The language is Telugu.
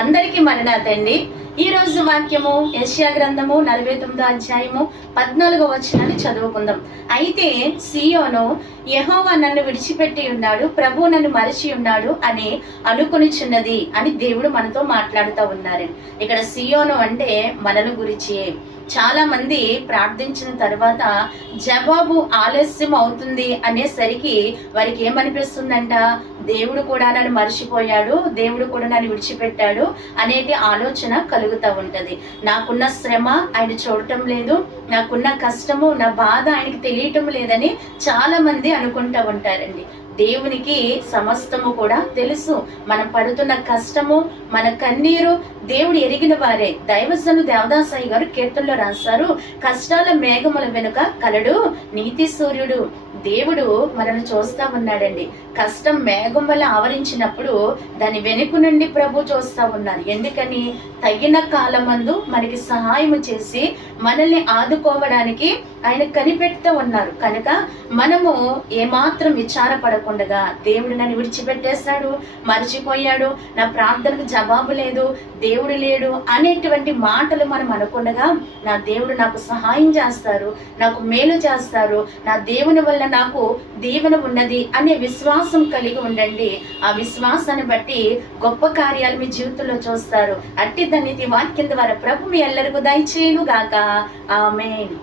అందరికీ మరణాత అండి. ఈ రోజు వాక్యము యెషయా గ్రంథము 49వ అధ్యాయము 14వ వచనాన్ని చదువుకుందాం. అయితే సియోను యెహోవా నన్ను విడిచిపెట్టి ఉన్నాడు, ప్రభు నన్ను మరచి ఉన్నాడు అని అనుకొనిచున్నది అని దేవుడు మనతో మాట్లాడుతూ ఉన్నారు. ఇక్కడ సియోను అంటే మనల గురించి. చాలా మంది ప్రార్థించిన తర్వాత జవాబు ఆలస్యం అవుతుంది అనేసరికి వారికి ఏమనిపిస్తుందంట, దేవుడు కూడా నన్ను మర్చిపోయాడు, దేవుడు కూడా నన్ను విడిచిపెట్టాడు అనేటి ఆలోచన కలుగుతూ ఉంటది. నాకున్న శ్రమ ఆయన చూడటం లేదు, నాకున్న కష్టము నా బాధ ఆయనకి తెలియటం లేదని చాలా మంది అనుకుంటూ ఉంటారండి. దేవునికి సమస్తము కూడా తెలుసు. మనం పడుతున్న కష్టము, మన కన్నీరు దేవుడు ఎరిగిన వారే. దైవజను దేవదాసాయి గారు కీర్తనలో రాశారు, కష్టాల మేఘముల వెనుక కలడు నీతి సూర్యుడు. దేవుడు మనల్ని చూస్తా ఉన్నాడండి. కష్టం మేఘం వల్ల ఆవరించినప్పుడు దాని వెనుక నుండి ప్రభు చూస్తా ఉన్నారు. ఎందుకని? తగిన కాలమందు మనకి సహాయం చేసి మనల్ని ఆదుకోవడానికి ఆయన కనిపెడుతూ ఉన్నారు. కనుక మనము ఏమాత్రం విచారపడకుండా, దేవుడు నన్ను విడిచిపెట్టేశాడు, మర్చిపోయాడు, నా ప్రార్థనకు జవాబు లేదు, దేవుడు లేడు అనేటువంటి మాటలు మనం అనుకుండగా, నా దేవుడు నాకు సహాయం చేస్తారు, నాకు మేలు చేస్తారు, నా దేవుని వల్ల నాకు దీవెన ఉన్నది అనే విశ్వాసం కలిగి ఉండండి. ఆ విశ్వాసాన్ని బట్టి గొప్ప కార్యాలు మీ జీవితంలో చూస్తారు. అట్టి దాన్ని వాక్యం ద్వారా ప్రభు మీ ఎల్లరికూ దయచేయును గాక. ఆమేన్.